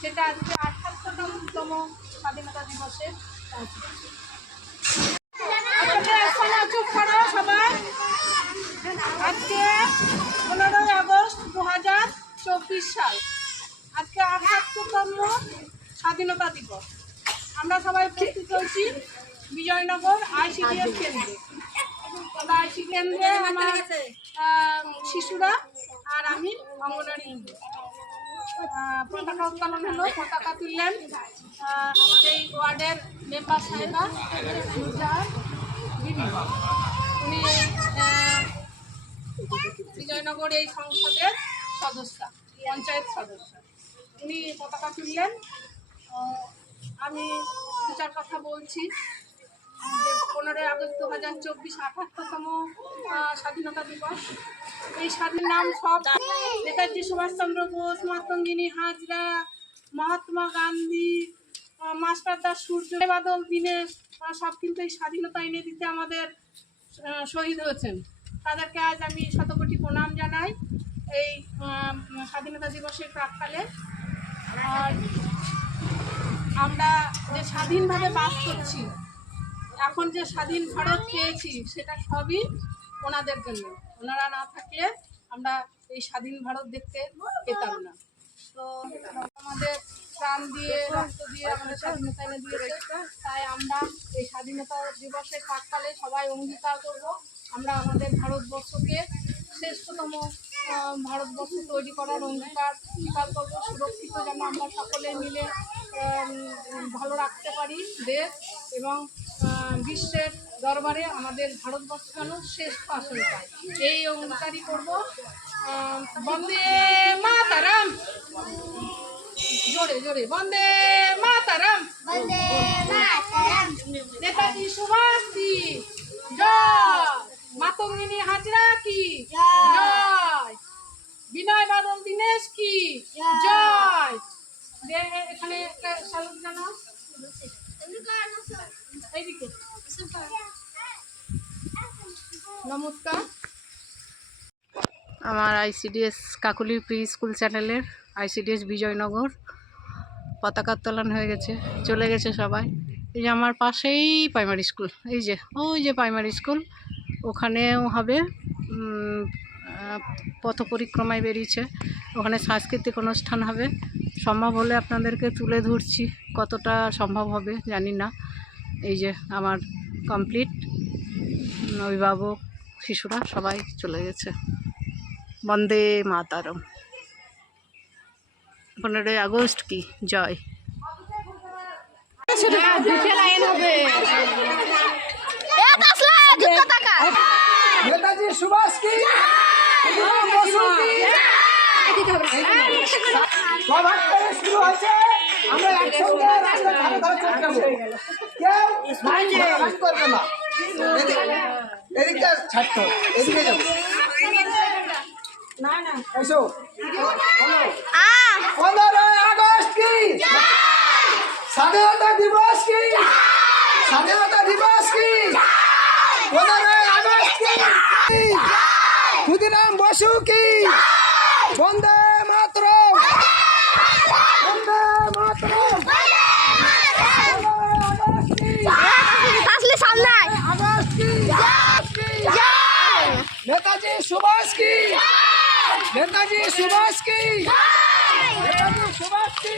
সেটা আজকে ৭৮তম স্বাধীনতা দিবসে। সবাই আজকে 15ই আগস্ট 2024 সাল, আজকে ৭৮তম স্বাধীনতা দিবস। আমরা সবাই উপস্থিত হয়েছি বিজয়নগর ICDS কেন্দ্রে। আইসি কেন্দ্রে আমার শিশুরা আর আমি অঙ্গনারী পতাকা উত্তোলন হলো। পতাকা তুললেন আমার এই ওয়ার্ডের মেম্বার সাহেবা উনি বিজয়নগর এই সংসদের সদস্য, পঞ্চায়েত সদস্য। উনি পতাকা তুললেন। আমি দু চার কথা বলছি যে 15ই আগস্ট 2024 ৭৮তম স্বাধীনতা দিবস। এই স্বাধীন নাম সব নেতাজি সুভাষচন্দ্র বোস, মাতঙ্গিনী হাজরা, মহাত্মা গান্ধী, মাস্টারদা সূর্য, বাদল দীনেশ সব কিন্তু এই স্বাধীনতা এনে দিতে আমাদের শহীদ হয়েছেন। তাদেরকে আজ আমি শতকোটি প্রণাম জানাই এই স্বাধীনতা দিবসের প্রাক্কালে। আর আমরা যে স্বাধীনভাবে বাস করছি, এখন যে স্বাধীন ভারত পেয়েছি, সেটা সবই ওনাদের জন্য। ওনারা না থাকলে আমরা এই স্বাধীন ভারত দেখতে পেতাম না। তো আমাদের প্রাণ দিয়ে, রক্ত দিয়ে আমাদের স্বাধীনতা এনে দিয়েছে। তাই আমরা এই স্বাধীনতা দিবসের প্রাক্কালে সবাই অঙ্গীকার করব, আমরা আমাদের ভারতবর্ষকে শ্রেষ্ঠতম ভারতবর্ষ তৈরি করার অঙ্গীকার স্বীকার করব। সুরক্ষিত যেন আমরা সকলে মিলে ভালো রাখতে পারি দেশ, এবং বিশ্বের দরবারে আমাদের ভারতবর্ষ যেন শ্রেষ্ঠ আসন পায়, এই অঙ্গীকারই করব। বন্দে মাতারাম, জোরে জোরে বন্দে মাতারাম। নেতাজি সুভাষ কি জয়, মাতঙ্গিনী হাজরা কি জয়, বিনয় বাদল দীনেশ কি জয়। এখানে একটা স্যালুট জানাও এইদিকে। নমস্কার। আমার ICDS কাকুলি প্রি স্কুল চ্যানেলের ICDS বিজয়নগর পতাকা উত্তোলন হয়ে গেছে, চলে গেছে সবাই। এই যে আমার পাশেই প্রাইমারি স্কুল, এই যে ওই যে প্রাইমারি স্কুল, ওখানেও হবে। পথ পরিক্রমায় বেরিয়েছে, ওখানে সাংস্কৃতিক অনুষ্ঠান হবে। সম্ভব হলে আপনাদেরকে তুলে ধরছি, কতটা সম্ভব হবে জানি না। এই যে আমার কমপ্লিট, অভিভাবক শিশুরা সবাই চলে গেছে। বন্দে মাতারম। 15ই আগস্ট কি জয়। নেতাজি সুভাষ কি, শুরু হয়েছে। আমরা একসঙ্গে রাস্তা ধারে ধারে চলে যাবো, কেউ করবে না। এদিকটা ছাড়তো, এদিকে যাবো। এসো। 15ই আগস্ট কি, স্বাধীনতা দিবস কি, স্বাধীনতা দিবস কি, 15ই আগস্ট কি, ক্ষুদিরাম বসু কি, বন্দে মাতরম, বন্দে মাতরম। নেতাজি সুভাষ কি, নেতাজি সুভাষ কি, নেতাজি সুভাষ কি।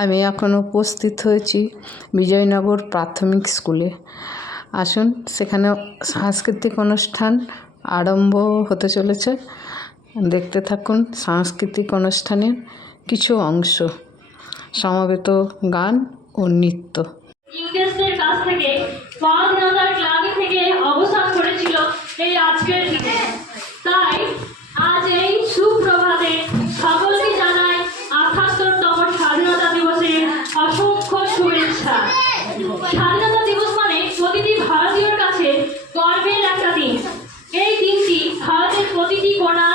আমি এখন উপস্থিত হয়েছি বিজয়নগর প্রাথমিক স্কুলে। আসুন, সেখানে সাংস্কৃতিক অনুষ্ঠান আরম্ভ হতে চলেছে। দেখতে থাকুন সাংস্কৃতিক অনুষ্ঠানের কিছু অংশ, সমবেত গান ও নৃত্য। ইংরেজদের কাছ থেকে স্বাধীনতার ক্লাবি থেকে অবস্থান করেছিল এই আজকের দিনে। তাই আজ এই সুপ্রভাতে সকলকে জানাই ৭৮তম স্বাধীনতা দিবসের অসংখ্য শুভেচ্ছা। স্বাধীনতা দিবস মানে প্রতিটি ভারতীয়র কাছে গর্বের একটা দিন। এই দিনটি ভারতের প্রতিটি কোণা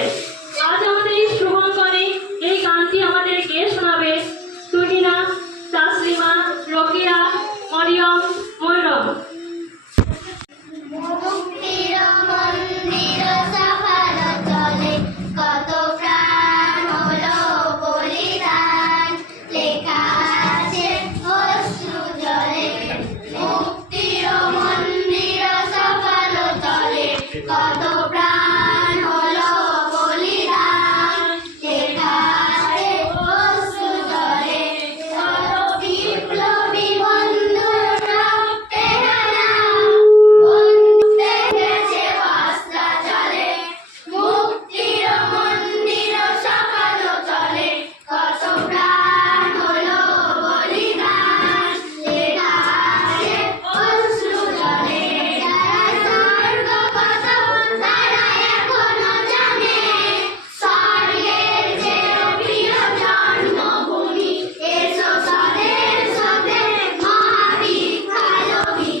দেয়। আজ আমাদের এই শুভঙ্করে এই গানটি আমাদের কে শোনাবে? তুহিনা, তাসলিমা, রোকেয়া, মরিয়ম, ময়ূরম। মুক্তির মন্দির সফল চলে, কত প্রাণ হলো বলিদান, লেখা আছে অশ্রু জলে। মুক্তির মন্দির সফল চলে, কত প্রাণ হলো বলিদান, লেখা আছে অশ্রু জলে। কত বিপ্লবী বন্ধুর রক্তে রাঙা, বন্ধুতে গেছে বাস্তা চলে। মুক্তির মন্দির সকাল চলে, কত প্রাণ হলো বলিদান, লেখা আছে অশ্রু জলে। যারা স্বর্গ কথা তারা এখনো জানে, স্বর্গের চেয়েও প্রিয় জন্মভূমি, এসো স্বদেশ হতে মহাবিখ্যালভী।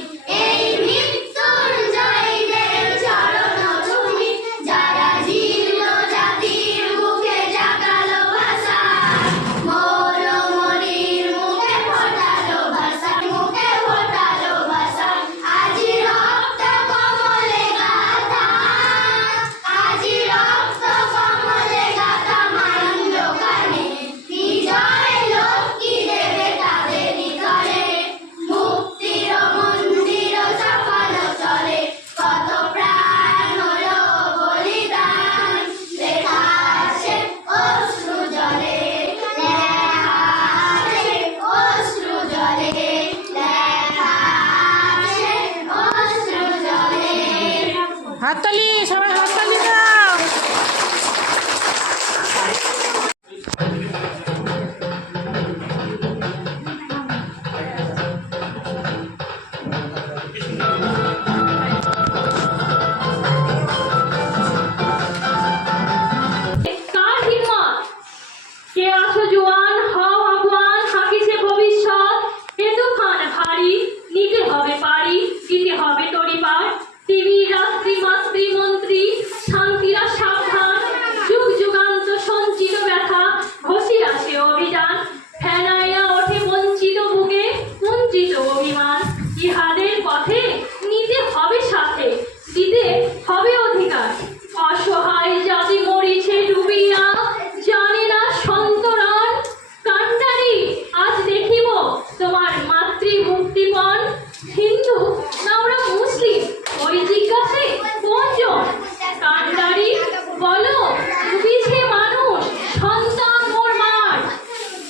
এই মৃত্যুঞ্জয়ীদের চরণ ছুঁই, যারা জীর্ণ জাতির মুখে জাগালো ভাষা, মৌলমণির মুখে ফোটালো ভাষা, মুখে ফোটালো ভাষা। আজি রক্ত কমলে গাথা, আজি রক্ত কমলে গাথা মানল কানে, বিজয় লক্ষ্মী দেবে তাদেরই ঘরে। মুক্তির মন্দির সফল চলে, কত প্রাণ হলো বলিদান, লেখা আছে অশ্রু জলে, লেখা আছে অশ্রু জলে, লেখা আছে অশ্রু জলে। হাততালি, সবাই হাততালি দাও। কার হিম্মত? কে আসো জোয়ান, হও আগুয়ান, থাকিছে ভবিষ্যৎ। এ তুফান ভারী, নিতে হবে পারি, দিতে হবে তরিপার। টিভি রাত্রি মাস্ত্রী মন্ত্রী, শান্তিরা সাবধান, যুগ যুগান্ত সঞ্চিত ব্যথা, ঘষি আছে অভিযান। ফেনাইয়া ওঠে বঞ্চিত বুকে, বঞ্চিত অভিমান। ইহাদের পথে নিতে হবে সাথে, দিতে হবে অধিকার। অসহায় জাতি মরিছে ডুবিয়া, জানে না সন্তরণ। কান্ডারি আজ দেখিব তোমার মাতৃমুক্তিপণ। হিন্দু না ওরা মুসলিম, ওই জিজ্ঞাসে কোনজন? কান্ডারি বলো, ডুবিছে মানুষ, সন্তান মোর মার।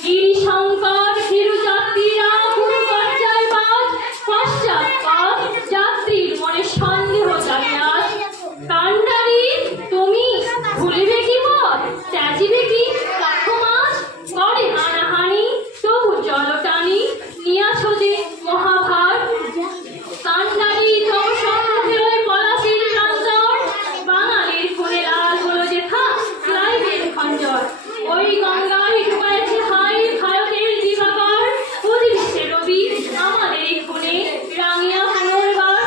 গিরিশঙ্কর ভীরু যাত্রীরা গুরু পর্যায় বাজ, পশ্চাৎপদ যাত্রীর মনে সন্দেহ জানিয়াস। কান্ডারি তুমি ভুলিবে কি পথ, ত্যাজিবে কি লাখ মাস? করে হানাহানি তবু জলটানি, নিয়াছ যে মহাভার। কান্ডারি তব সম্মুখে ওই পলাশির প্রান্তর, বাঙালির খুনে লাল হলো যেথা ক্লাইভের খঞ্জর। ওই গঙ্গায় ডুবাইছে হাই ভারতের দিবাকর, উদিছে রবি আমাদের এই খুনে রাঙিয়া পুনর্বার।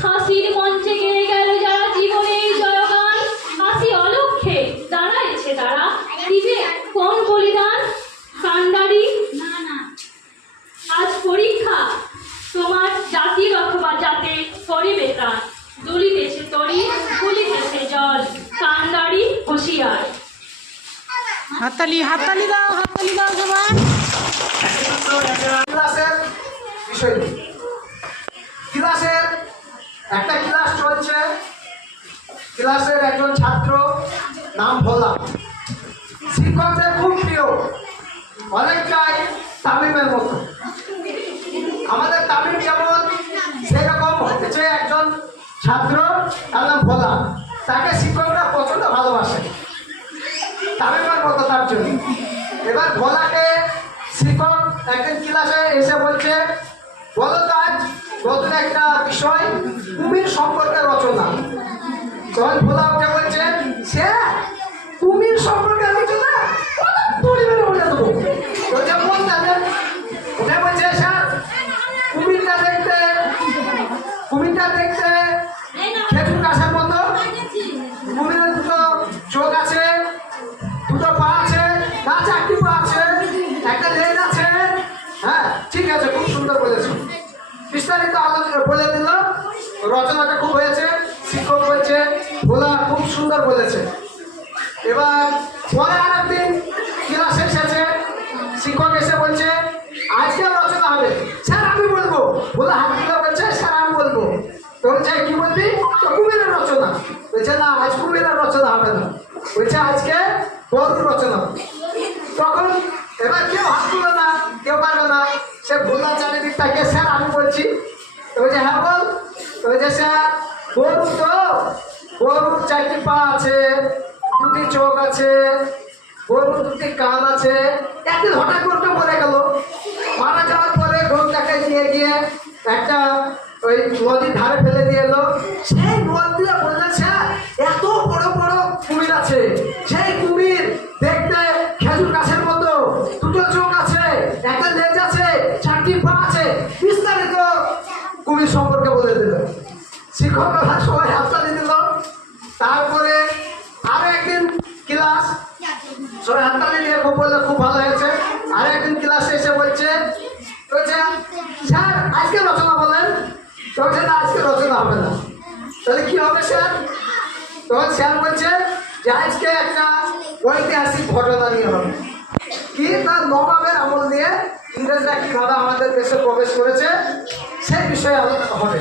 ফাঁসির মঞ্চে গেয়ে গেল যারা জীবনের জয়গান, ফাঁসি অলক্ষ্যে দাঁড়াইছে তারা, দিবে কোন বলিদান? কান্ডারি আজ পরীক্ষা তোমার জাতির অথবা জাতে করিবে ত্রাণ। দুলিতেছে তরি, গুলিতেছে জল, কান্ডারি হুঁশিয়ার। হাততালি, হাততালি দাও, হাততালি দাও সবাই। ক্লাসের বিষয় নিয়ে। ক্লাসের একটা ক্লাস চলছে, ক্লাসের একজন ছাত্র নাম ভোলা, শিক্ষকদের খুব প্রিয়, অনেকটাই তামিমের মতো। আমাদের তামিম যেমন সেরকম হচ্ছে একজন ছাত্র, তার নাম ভোলা, তাকে শিক্ষকরা প্রচন্ড ভালোবাসে, তামিমের মতো তার জন্য। এবার ভোলাকে শিক্ষক একদিন ক্লাসে এসে বলছে, বলো তো আজ নতুন একটা বিষয়, কুমির সম্পর্কে রচনা। তখন ভোলা ওকে বলছে, স্যার কুমির সম্পর্কে আলোচনা পরিবারে বলে দেবো। ওটা বলতে ওটা বলছে, স্যার কুমিরটা দেখতে খেজুর গাছের মতো, কুমিরের দুটো চোখ আছে, রচনাটা খুব হয়েছে, শিক্ষক বলছে ভোলা খুব সুন্দর বলেছে। এবার পরে আরেকদিন ক্লাসে এসেছে, শিক্ষক এসে বলছে আজকে রচনা হবে। স্যার আমি বলবো। ভোলা হাত তুলে বলছে স্যার আমি বলবো। তো বলছে কি বলবি? তো কুমিরের রচনা। বলছে না, আজ কুমিরের রচনা হবে না, বলছে আজকে গরুর রচনা। তখন এবার কেউ হাত তুলে না, কেউ পারবে না। সে ভোলা চারিদিকটাকে স্যার আমি বলছি। তো বলছে হ্যাঁ বল। তো বলছে স্যার গরু তো গরুর 4টি পা আছে, 2টি চোখ আছে, গরুর 2টি কান আছে। একদিন হঠাৎ গরুটা মরে গেল। মারা যাওয়ার পরে গরুটাকে নিয়ে গিয়ে একটা ওই নদীর ধারে ফেলে দিয়ে এলো। সেই নদীরা বললেন স্যার এত বড় বড় কুমির আছে, সেই কুমির দেখতে খেজুর গাছের মতো, 2টো চোখ আছে, একটা লেজ আছে, 4টি পা আছে। বিস্তারিত কুমির সম্পর্কে বলে দিল। শিক্ষকরা সবাই হাততালি দিল। তারপরে আরো একদিন ক্লাস, সবাই হাততালি দিয়ে খুব বললো খুব ভালো হয়েছে। আর একদিন ক্লাসে এসে বলছে স্যার আজকে রচনা বলেন। বলছে না আজকে রচনা হবে না। তাহলে কি হবে স্যার? তখন স্যার বলছে যে আজকে একটা ঐতিহাসিক ঘটনা নিয়ে হবে। কি? তার নবাবের আমল নিয়ে ইংরেজরা কিভাবে আমাদের দেশে প্রবেশ করেছে সেই বিষয়ে আলোচনা হবে।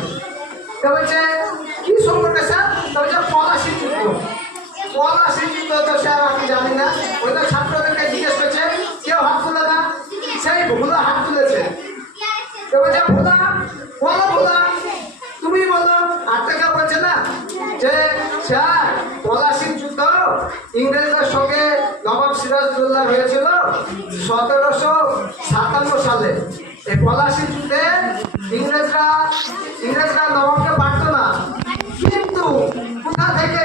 তো বলছে কি সম্পর্কে স্যার? তো বলছে পলাশি যুদ্ধ। পলাশি যুদ্ধ তো স্যার আমি জানি না। ওই তো ছাত্রদেরকে জিজ্ঞেস করছে, কেউ হাত তুলে না। সেই ভোলা হাত তুলেছে। তো বলছে ভোলা বলো, ভোলা তুমি বলো। আর থেকে বলছে না যে স্যার পলাশির যুদ্ধ ইংরেজদের সঙ্গে নবাব সিরাজউদ্দৌলা হয়েছিল 1757 সালে। এই পলাশির যুদ্ধে ইংরেজরা নবাবকে পারত না, কিন্তু কোথা থেকে